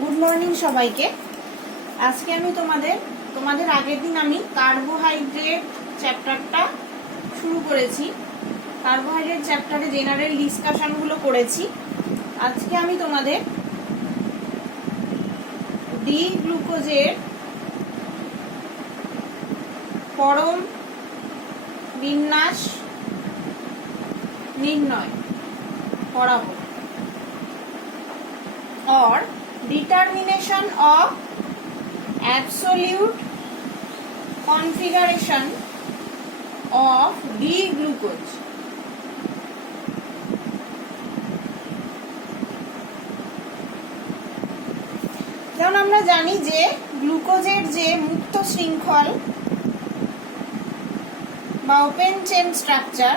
Good morning সবাইকে। আজকে আমি তোমাদের আগের দিন আমি কার্বোহাইড্রেট চ্যাপ্টারটা শুরু করেছি। কার্বোহাইড্রেট চ্যাপ্টারে জেনারেল ডিসকাশন গুলো করেছি। আজকে আমি তোমাদের ডি গ্লুকোজের পরম বিন্যাস নির্ণয় করাবো, or determination of absolute configuration of D-glucose. যেমন আমরা জানি যে গ্লুকোজের যে মুক্ত শৃঙ্খল বা ওপেন চেন স্ট্রাকচার,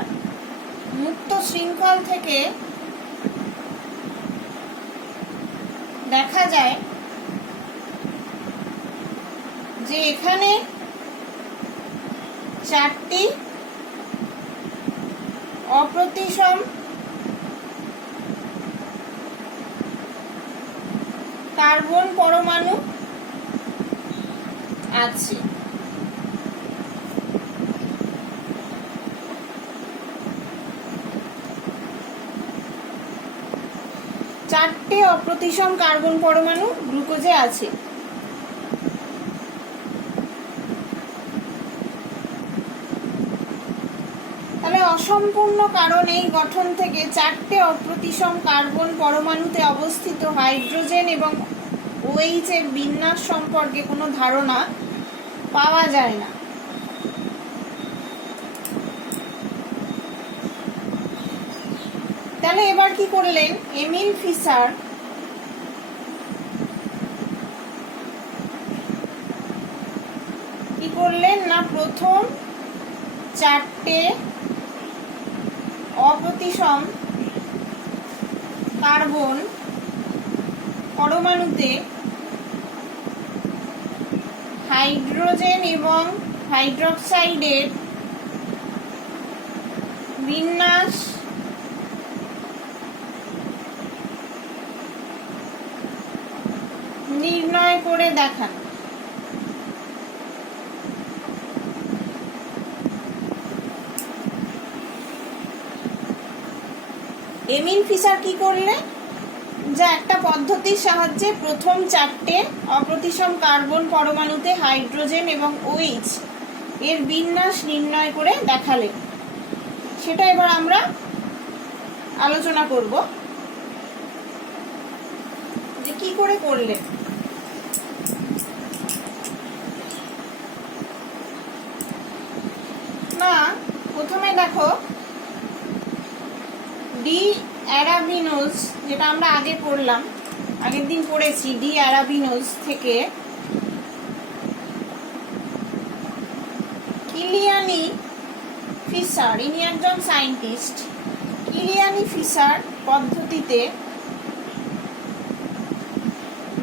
মুক্ত শৃঙ্খল থেকে দেখা যায় যে এখানে 4টি অপ্রতিসম কার্বন পরমাণু আছে। চারটে অপ্রতিসম কার্বন পরমাণু গ্লুকোজে আছে। তাহলে অসম্পূর্ণ কারণ এই গঠন থেকে চারটে অপ্রতিসম কার্বন পরমাণুতে অবস্থিত হাইড্রোজেন এবং OH এর বিন্যাস সম্পর্কে কোনো ধারণা পাওয়া যায় না। তাহলে এবার কি করলেন এমিল ফিশার? কি করলেন না, প্রথম চারটে অপ্রতিসম কার্বন পরমাণুতে হাইড্রোজেন এবং হাইড্রোক্সাইডের বিন্যাস নির্ণয় করে দেখান। এমিল ফিশার কি করলে, যা একটা পদ্ধতির সাহায্যে প্রথম চারটে অপ্রতিসম কার্বন পরমাণুতে হাইড্রোজেন এবং OH এর বিন্যাস নির্ণয় করে দেখালেন। সেটা এবার আমরা আলোচনা করব যে কি করে করলেন। না, প্রথমে দেখো ডি অ্যারাবিনোজ, যেটা আমরা আগে পড়লাম, আগের দিন পড়েছি, ডি অ্যারাবিনোজ থেকে কিলিয়ানি ফিশার, ইনি একজন সায়েন্টিস্ট, কিলিয়ানি ফিশার পদ্ধতিতে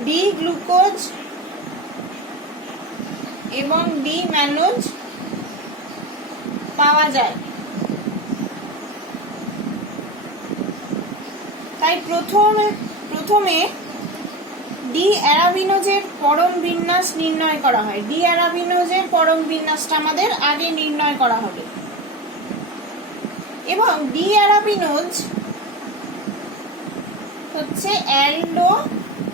ডি গ্লুকোজ এবং ডি ম্যানোজ পাওয়া যায়। তাই প্রথমে ডি অ্যারাবিনোজের পরম বিন্যাস নির্ণয় করা হয়। ডি অ্যারাবিনোজের পরম বিন্যাসটা আমাদের আগে নির্ণয় করা হবে। এবং ডি অ্যারাবিনোজ হচ্ছে অ্যালডোপেন্টোজ,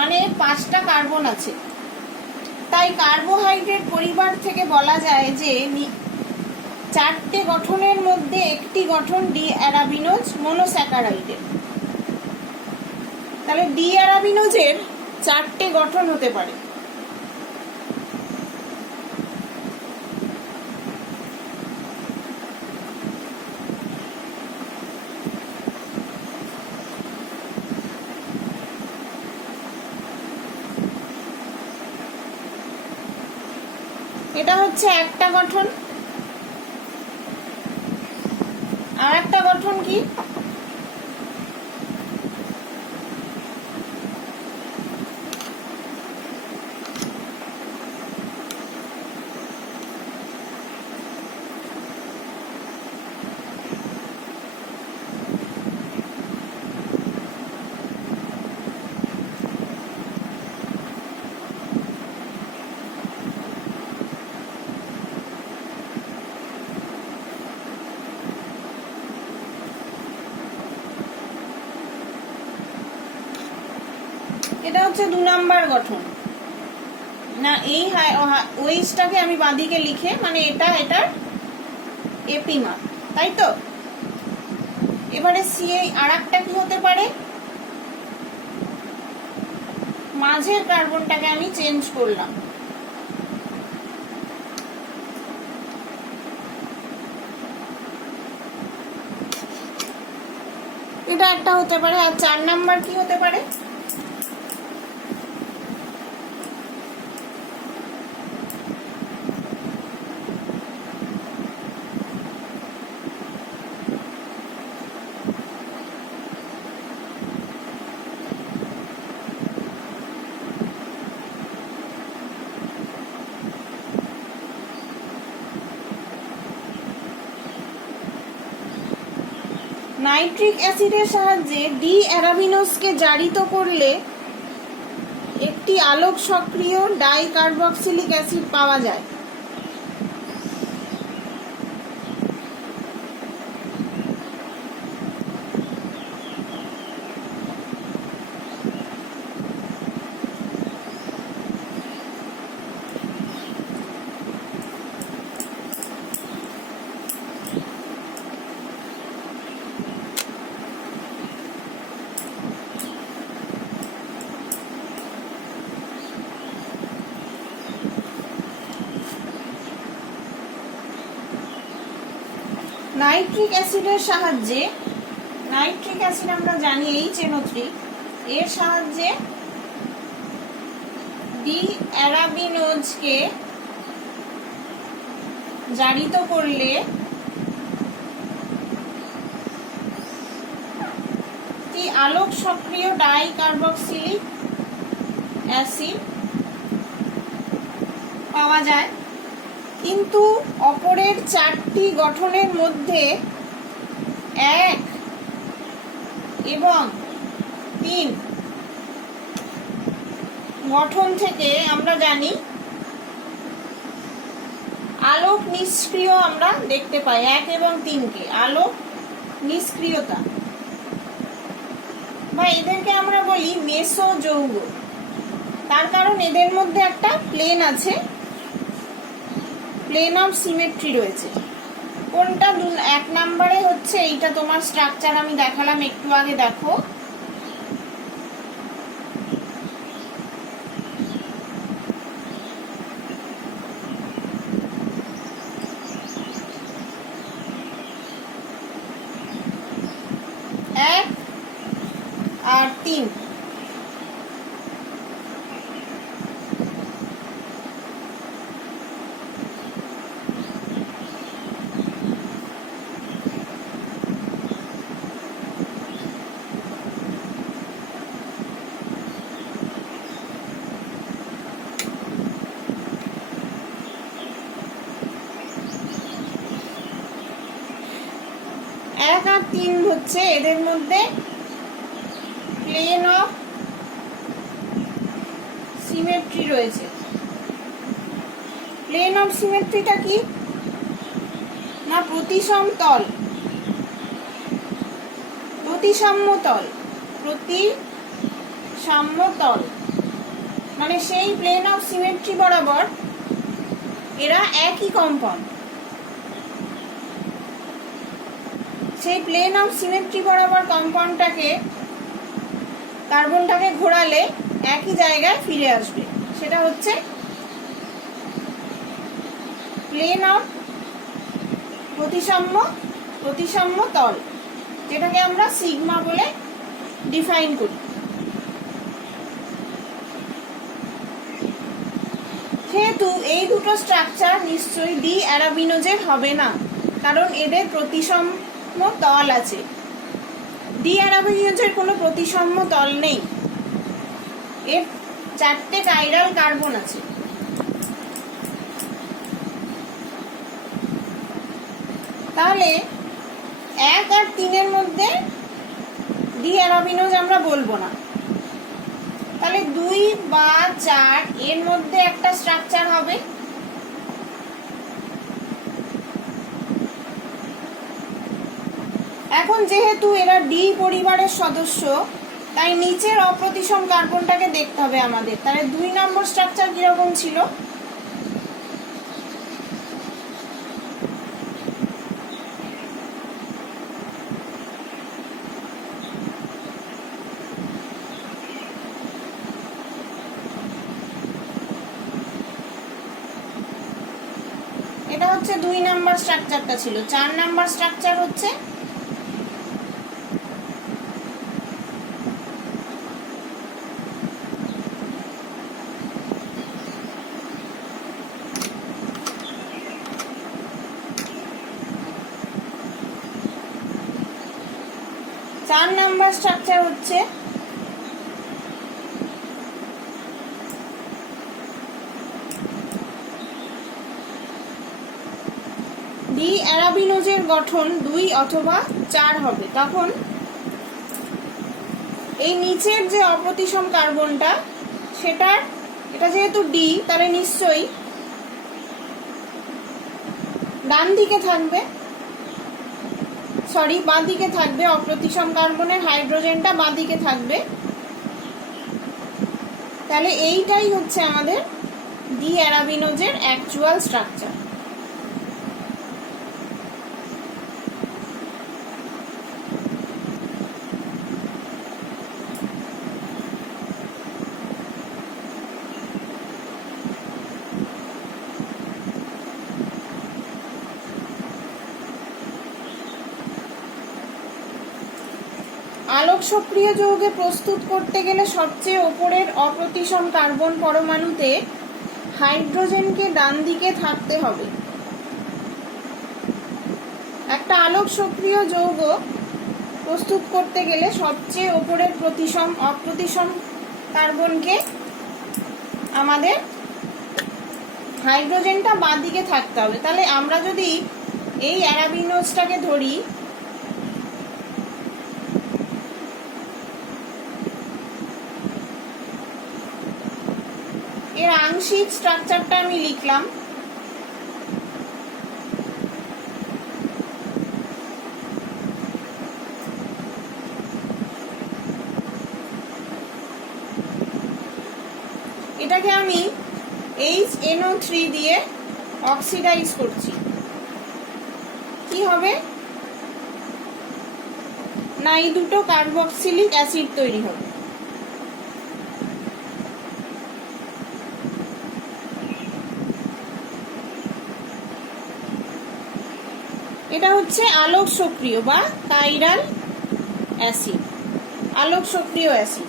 মানে 5টা কার্বন আছে। তাই কার্বোহাইড্রেট পরিবার থেকে বলা যায় যে 4টে গঠনের মধ্যে একটি গঠন ডি অ্যারাবিনোজ মনোস্যাকারাইডের। তাহলে ডি অ্যারাবিনোজের 4টে গঠন হতে পারে। এটা হচ্ছে একটা গঠন। আর একটা গঠন কি, এটা হচ্ছে 2 নাম্বার গঠন না। এই ওইচটাকে আমি বাঁদিকে লিখে, মানে এটা এটার এপিমার, তাই তো। এবারে সিএ আর একটা কি হতে পারে, মাঝের কার্বনটাকে আমি চেঞ্জ করলাম, এটা একটা হতে পারে। আর 4 নাম্বার কি হতে পারে, নাইট্রিক অ্যাসিডের সাহায্যে ডি অ্যারাবিনোজকে জারিত করলে একটি আলোক সক্রিয় ডাইকার্বক্সিলিক অ্যাসিড পাওয়া যায়। নাইট্রিক অ্যাসিডের সাহায্যে, নাইট্রিক অ্যাসিড আমরা জানি HNO3, এর সাহায্যে ডি অ্যারাবিনোজকে জারিত করলে একটি আলোক সক্রিয় ডাইকার্বক্সিলিক অ্যাসিড পাওয়া যায়। কিন্তু অপরের 4টি গঠনের মধ্যে 1 এবং 3 গঠন থেকে আমরা জানি আলোক নিষ্ক্রিয় আমরা দেখতে পাই। 1 এবং 3কে আলোক নিষ্ক্রিয়তা, বা এদেরকে আমরা বলি মেসো যৌগ। তার কারণ এদের মধ্যে একটা প্লেন আছে, প্লেন অফ সিমেট্রি রয়েছে। কোনটা? 1 নম্বরে হচ্ছে এইটা, তোমার স্ট্রাকচার আমি দেখালাম একটু আগে, দেখো। এক আর 3, এক আর 3 হচ্ছে এদের মধ্যে প্লেন অফ সিমেট্রি রয়েছে। প্লেন অফ সিমেট্রিটা কি না? প্রতিসম তল, প্রতিসাম্য তল, প্রতিসাম্য তল, মানে সেই প্লেন অফ সিমেট্রি বরাবর এরা একই কম্পাউন্ড। সেই প্লেন অফ সিমেট্রি বরাবর কম্পাউন্ডটাকে, কার্বনটাকে ঘোরালে একই জায়গায় ফিরে আসবে। সেটা হচ্ছে প্লেন অফ প্রতিসাম্য তল, যেটাকে আমরা সিগমা বলে ডিফাইন করি। সেহেতু এই দুটো স্ট্রাকচার নিশ্চয়ই ডি অ্যারাবিনোজের হবে না, কারণ এদের প্রতিসাম্য তল আছে। ডি অ্যারাবিনোজের কোনো প্রতিসাম্য তল নেই, এর 4টে কাইরাল কার্বন আছে। তাহলে 1 আর 3-এর মধ্যে ডি অ্যারাবিনোজ আমরা বলবো না। তাহলে 2 বা 4 এর মধ্যে একটা স্ট্রাকচার হবে। এখন যেহেতু এরা ডি পরিবারের সদস্য, তাই নিচের অপ্রতিসম কার্বনটাকে দেখতে হবে আমাদের। তাহলে 2 নম্বর স্ট্রাকচার কিরকম ছিল? এটা হচ্ছে 2 নাম্বার স্ট্রাকচারটা ছিল। 4 নাম্বার স্ট্রাকচার হচ্ছে ডি অ্যারাবিনোজের গঠন 2 অথবা 4 হবে। তখন এই নিচের যে অপ্রতিসম কার্বনটা সেটার, এটা যেহেতু ডি তাহলে নিশ্চয়ই ডান দিকে থাকবে, সরি বাঁ দিকে থাকবে। অপ্রতিসম কার্বনের হাইড্রোজেনটা বাঁ দিকে থাকবে। তাহলে এইটাই হচ্ছে আমাদের ডি অ্যারাবিনোজের অ্যাকচুয়াল স্ট্রাকচার। আলোক সক্রিয় যৌগে প্রস্তুত করতে গেলে সবচেয়ে ওপরের অপ্রতিসম কার্বন পরমাণুতে হাইড্রোজেনকে ডান দিকে থাকতে হবে। একটা আলোক সক্রিয় যৌগ প্রস্তুত করতে গেলে সবচেয়ে ওপরের অপ্রতিসম কার্বনকে আমাদের হাইড্রোজেনটা বাঁ দিকে থাকতে হবে। তাহলে আমরা যদি এই অ্যারাবিনোজটাকে ধরি, এর আংশিক স্ট্রাকচারটা আমি লিখলাম। এটাকে আমি HNO3 দিয়ে অক্সিডাইজ করছি। কি হবে না, এই দুটো কার্বক্সিলিক অ্যাসিড তৈরি হবে। এটা হচ্ছে আলোক সক্রিয় বা কাইরাল অ্যাসিড, আলোক সক্রিয় অ্যাসিড।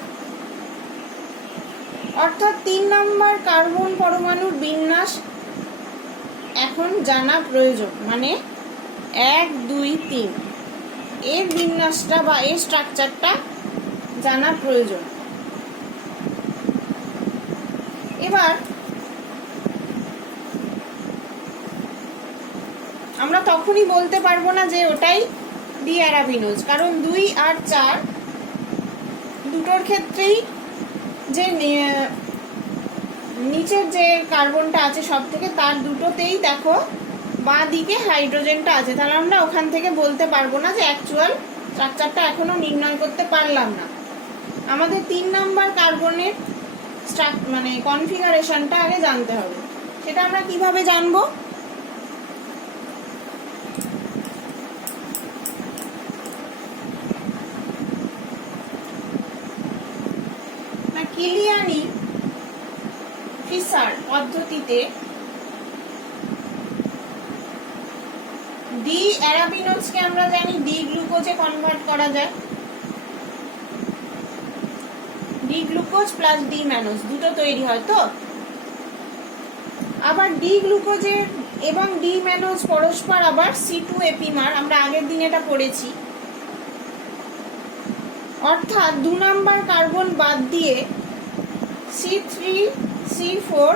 অর্থাৎ 3 নম্বর কার্বন পরমাণুর বিন্যাস এখন জানা প্রয়োজন, মানে 1 2 3 এর বিন্যাসটা বা এর স্ট্রাকচারটা জানা প্রয়োজন। এবার আমরা তখনই বলতে পারবো না যে ওটাই ডি অ্যারাবিনোজ, কারণ 2 আর 4 দুটোর ক্ষেত্রেই যে নিচের যে কার্বনটা আছে সব থেকে, তার দুটোতেই দেখো বাঁ দিকে হাইড্রোজেনটা আছে। তাহলে আমরা ওখান থেকে বলতে পারবো না যে অ্যাকচুয়াল স্ট্রাকচারটা এখনো নির্ণয় করতে পারলাম না। আমাদের 3 নাম্বার কার্বনের মানে কনফিগারেশনটা আগে জানতে হবে। সেটা আমরা কিভাবে জানবো? কিলিয়ানি ফিসার পদ্ধতিতে ডি অ্যারাবিনোজকে আমরা জানি ডি গ্লুকোজে কনভার্ট করা যায়। D glucose plus D mannose দুটো তৈরি হয়। তো আবার ডি গ্লুকোজের এবং ডি ম্যানোজ পরস্পর আবার C2 এপিমার, আমরা আগের দিন এটা পড়েছি। অর্থাৎ 2 নাম্বার কার্বন বাদ দিয়ে C3 C4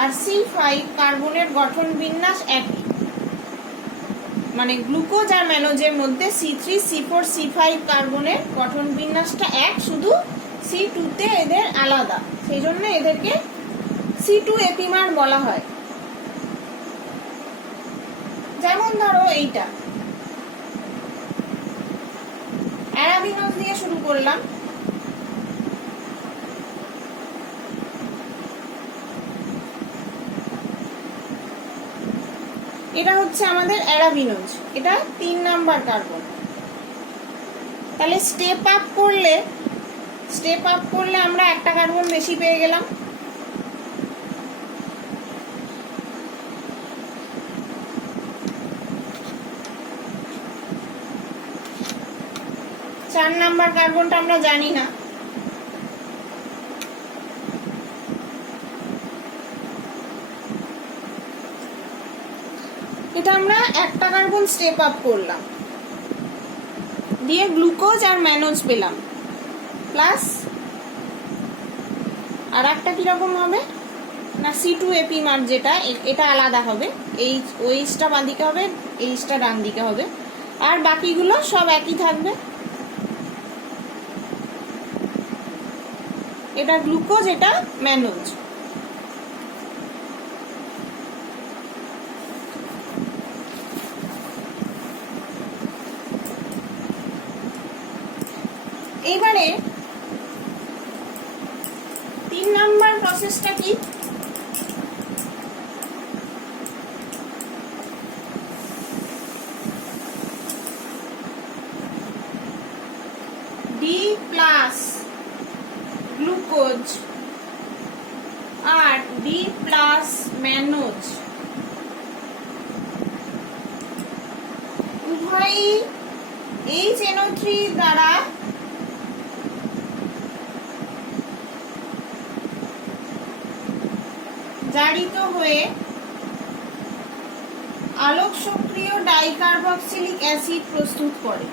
আর C5 কার্বনের গঠন বিন্যাস একই, মানে গ্লুকোজ আর ম্যানোজের মধ্যে C3 C4 C5 কার্বনের গঠন বিন্যাসটা এক, শুধু C2 তে এদের আলাদা, সেই জন্য এদেরকে C2 এপিমার বলা হয়। যেমন ধরো এইটা অ্যারাবিনোজ দিয়ে শুরু করলাম, এটা হচ্ছে আমাদের অ্যারাবিনোজ, এটা 3 নাম্বার কার্বন। তাহলে স্টেপ আপ করলে আমরা একটা কার্বন বেশি পেয়ে গেলাম। চার নাম্বার কার্বনটা আমরা জানি না, এটা আমরা একটা কার্বন স্টেপ আপ করলাম, দিয়ে গ্লুকোজ আর ম্যানোজ পেলাম, প্লাস আর একটা কিরকম হবে না C2Epimer, যেটা এটা আলাদা হবে, OH-টা বাঁ দিকে হবে, H-টা ডান দিকে হবে, আর বাকিগুলো সব একই থাকবে। এটা গ্লুকোজ, এটা ম্যানোজ। এইবারে 3 নাম্বার প্রসেসটা কি? D প্লাস গ্লুকোজ আর D প্লাস ম্যানোজ উভয়ই HNO3 দ্বারা জারিত হয়ে আলোক সক্রিয় ডাইকার্বক্সিলিক অ্যাসিড প্রস্তুত করে।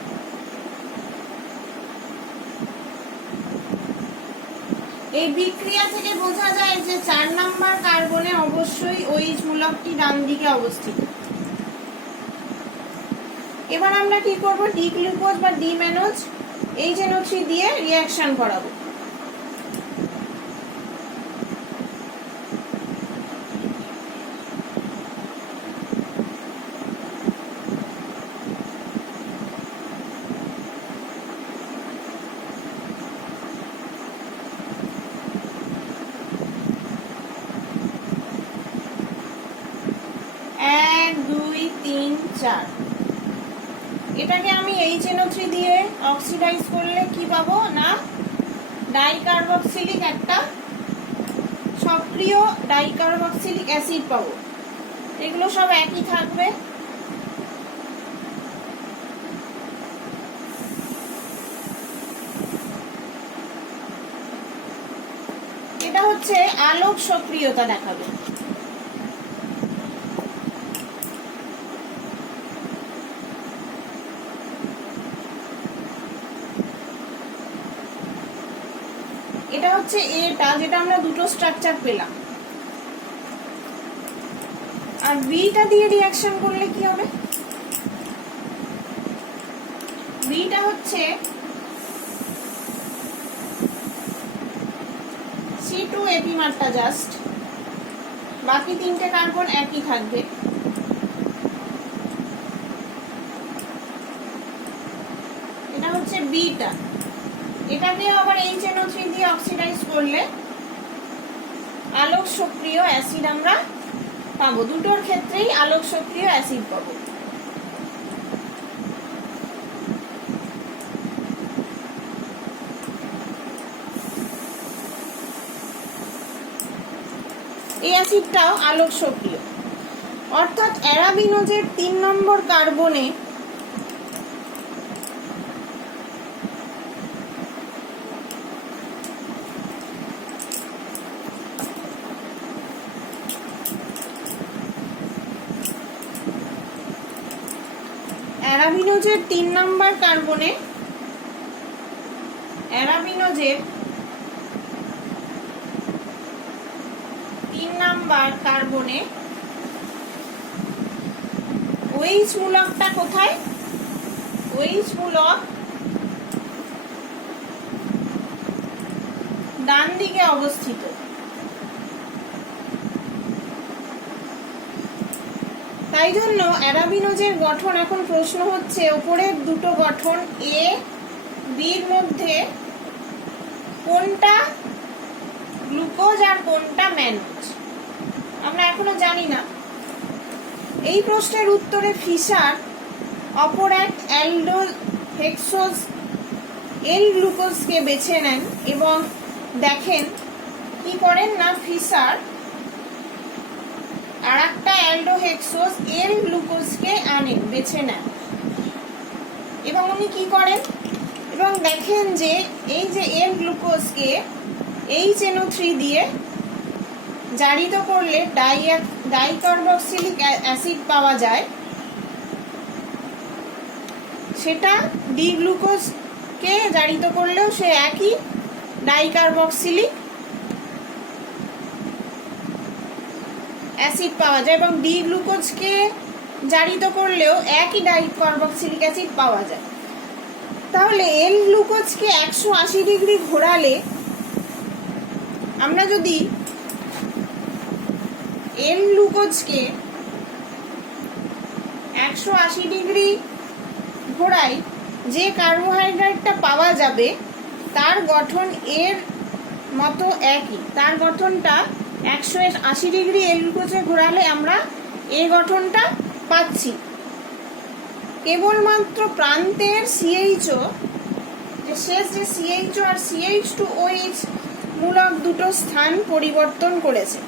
এই বিক্রিয়া থেকে বোঝা যায় যে 4 নাম্বার কার্বনে অবশ্যই OH মূলকটি ডান দিকে অবস্থিত। এবার আমরা কি করব, D গ্লুকোজ বা D ম্যানোজ HNO3 দিয়ে রিঅ্যাকশন করাবো। এটাকে আমি HNO3 দিয়ে অক্সিডাইজ করলে কি পাবো না ডাইকার্বক্সিলিক, একটা সক্রিয় ডাইকার্বক্সিলিক অ্যাসিড পাবো। এগুলো সব একই থাকবে। এটা হচ্ছে আলোক সক্রিয়তা দেখাবে। এটা হচ্ছে এটা, যেটা আমরা দুটো স্ট্রাকচার পেলাম। আর বিটা দিয়ে রিঅ্যাকশন করলে কি হবে, বিটা হচ্ছে C2Epimerটা জাস্ট, বাকি 3টে কার্বন একই থাকবে। এটা হচ্ছে বিটা, এটাকে আবার HNO3 দিয়ে অক্সিডাইজ করলে আলোক সক্রিয় অ্যাসিড আমরা পাবো। দুটোর ক্ষেত্রেই আলোক সক্রিয় অ্যাসিড পাবো। এই অ্যাসিডটাও আলোক সক্রিয়, অর্থাৎ অ্যারাবিনোজের 3 নম্বর কার্বনে অ্যারাবিনোজের 3 নম্বর কার্বনে OH মূলকটা কোথায়, OH মূলক ডান দিকে অবস্থিত। তাই জন্য অ্যারাবিনোজের গঠন, এখন প্রশ্ন হচ্ছে উপরের দুটো গঠন A বির মধ্যে কোনটা গ্লুকোজ আর কোনটা ম্যানোজ, আমরা এখনো জানি না। এই প্রশ্নের উত্তরে ফিশার অপর এক অ্যালডোহেক্সোজ এল গ্লুকোজকে বেছে নেন এবং দেখেন কি করেন না, ফিশার আর একটা অ্যালডোহেক্সোজ এল গ্লুকোজকে আনেন, বেছে নেন এবং উনি কি করেন এবং দেখেন যে এই যে এল গ্লুকোজকে HNO3 দিয়ে জারিত করলে ডাইকার্বক্সিলিক অ্যাসিড পাওয়া যায়, সেটা ডি গ্লুকোজকে জারিত করলেও সে একই ডাইকার্বক্সিলিক অ্যাসিড পাওয়া যায় এবং ডি গ্লুকোজকে জারিত করলেও একই ডাইকার্বক্সিলিক অ্যাসিড পাওয়া যায়। তাহলে এল গ্লুকোজকে 180 ডিগ্রি ঘোরালে, আমরা যদি এল গ্লুকোজকে 180 ডিগ্রি ঘোরাই, যে কার্বোহাইড্রেটটা পাওয়া যাবে তার গঠন এর মতো একই, তার গঠনটা 180 ডিগ্রি এল গ্লুকোজে ঘোরালে আমরা এই গঠনটা পাচ্ছি। কেবলমাত্র প্রান্তের CHO, যে শেষ যে CHO আর CH2OH মূলক দুটো স্থান পরিবর্তন করেছে।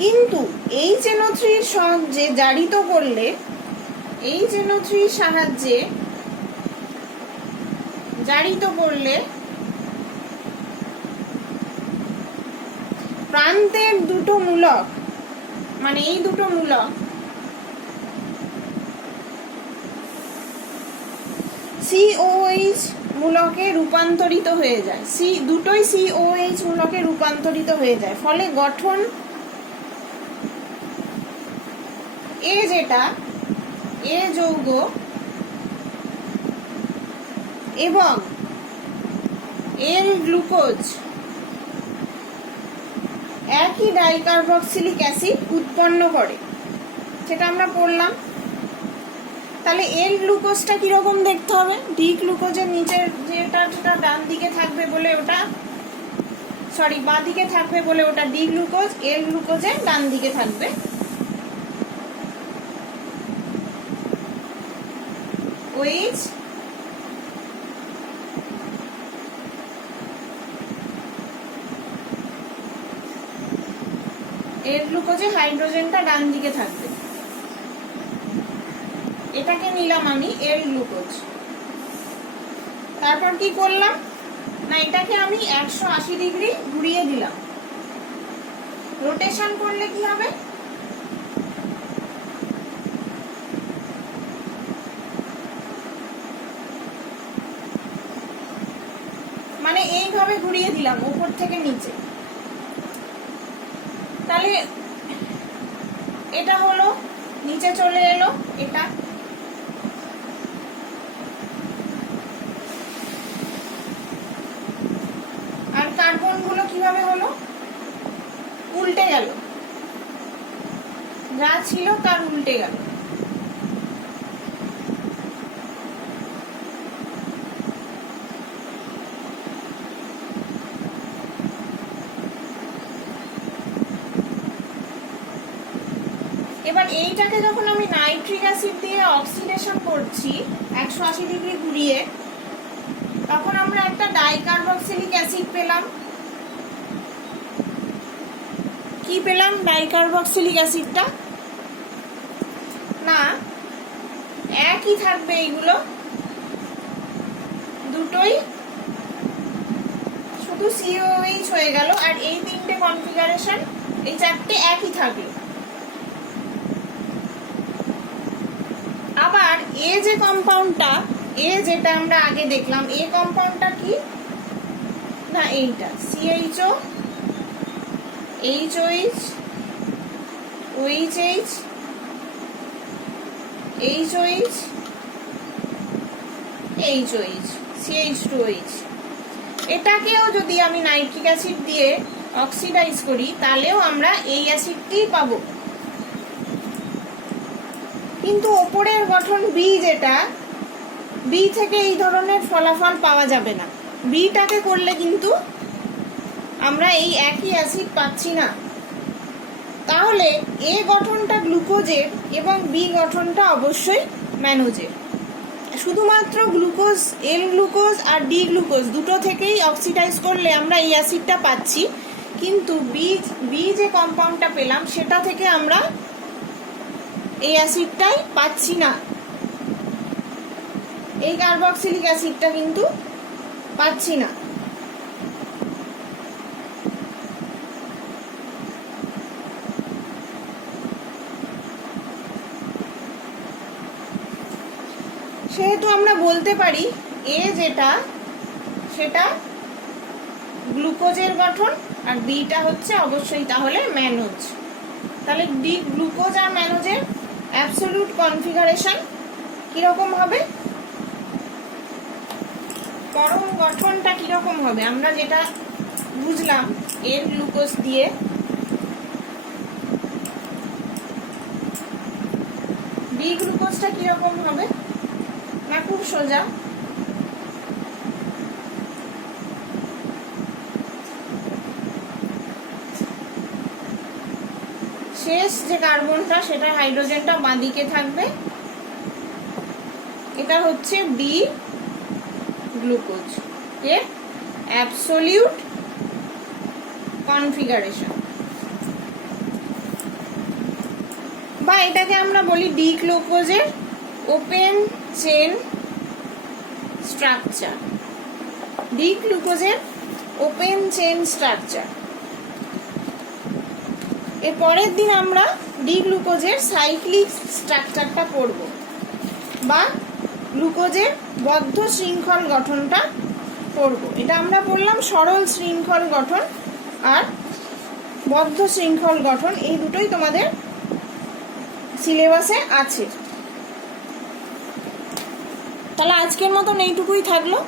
কিন্তু HNO3 সাহায্যে জারিত করলে, HNO3 সাহায্যে জারিত করলে প্রান্তের দুটো মূলক, মানে এই দুটো মূলক COH মূলকে রূপান্তরিত হয়ে যায়, দুটোই COH মূলকে রূপান্তরিত হয়ে যায়। ফলে গঠন এ, যেটা এ যৌগ এবং এল গ্লুকোজ একই ডাইকার্বক্সিলিক অ্যাসিড উৎপন্ন করে, সেটা আমরা পড়লাম। তাহলে এল গ্লুকোজটা কিরকম দেখতে হবে? ডি গ্লুকোজের নিচের যেটা ডান দিকে থাকবে বলে ওটা, সরি বাঁ দিকে থাকবে বলে ওটা ডি গ্লুকোজ, এল গ্লুকোজের ডান দিকে থাকবে। OH এল গ্লুকোজে হাইড্রোজেনটা ডান দিকে থাকবে। এটাকে নিলাম আমি এল গ্লুকোজ। তারপর কি করলাম না, এটাকে আমি 180 ডিগ্রি ঘুরিয়ে দিলাম। রোটেশন করলে কি হবে, মানে এইভাবে ঘুরিয়ে দিলাম উপর থেকে নিচে। তাহলে এটা হলো, নিচে চলে এলো এটা, আর কার্বন গুলো কিভাবে হলো, উল্টে গেল, যা ছিল তার উল্টে গেল। এবার এইটাকে যখন আমি নাইট্রিক অ্যাসিড দিয়ে অক্সিডেশন করছি 180 ডিগ্রি ঘুরিয়ে, তখন আমরা একটা ডাইকার্বক্সিলিক অ্যাসিড পেলাম। কি পেলাম? ডাইকার্বক্সিলিক অ্যাসিডটা না একই থাকবে, এইগুলো দুটোই শুধু COH হয়ে গেল, আর এই তিনটে কনফিগারেশন, এই চারটে একই থাকলো। আবার এ যে কম্পাউন্ডটা, এ যেটা আমরা আগে দেখলাম, এ কম্পাউন্ডটা কি না, এইটা CHO HOH OHH HOH HOH CH2OH। এটাকেও যদি আমি নাইট্রিক অ্যাসিড দিয়ে অক্সিডাইজ করি তাহলেও আমরা এই অ্যাসিডটি পাবো। কিন্তু ওপরের গঠন বি, যেটা বি থেকে এই ধরনের ফলাফল পাওয়া যাবে না। বিটাকে করলে কিন্তু আমরা এই একই অ্যাসিড পাচ্ছি না। তাহলে এ গঠনটা গ্লুকোজের এবং বি গঠনটা অবশ্যই ম্যানোজের। শুধুমাত্র গ্লুকোজ, এল গ্লুকোজ আর ডি গ্লুকোজ দুটো থেকেই অক্সিডাইজ করলে আমরা এই অ্যাসিডটা পাচ্ছি, কিন্তু বি যে কম্পাউন্ডটা পেলাম সেটা থেকে আমরা এই অ্যাসিডটাই পাচ্ছি না, এই কার্বক্সিলিক অ্যাসিডটা কিন্তু পাচ্ছি না। সেহেতু আমরা বলতে পারি এ যেটা সেটা গ্লুকোজের গঠন আর বিটা হচ্ছে অবশ্যই তাহলে ম্যানোজ। তাহলে ডি গ্লুকোজ আর ম্যানোজের অ্যাবসলিউট কনফিগারেশন কিরকম হবে, পরম গঠনটা কিরকম হবে আমরা যেটা বুঝলাম এর গ্লুকোজ দিয়ে, বি গ্লুকোজটা কিরকম হবে না, খুব সোজা। শেষ যে কার্বনটা সেটা হাইড্রোজেনটা বাঁদিকে থাকবে, এটা হচ্ছে ডি গ্লুকোজ এর অ্যাবসলিউট কনফিগারেশন, বা এটাকে আমরা বলি ডি গ্লুকোজের ওপেন চেন স্ট্রাকচার। ডি গ্লুকোজের ওপেন চেন স্ট্রাকচার। এর পরের দিন আমরা ডি গ্লুকোজের সাইক্লিক স্ট্রাকচারটা পড়ব, বা গ্লুকোজের বদ্ধ শৃঙ্খল গঠনটা পড়ব। এটা আমরা পড়লাম সরল শৃঙ্খল গঠন আর বদ্ধ শৃঙ্খল গঠন, এই দুটোই তোমাদের সিলেবাসে আছে। তাহলে আজকের মতন এইটুকুই থাকলো।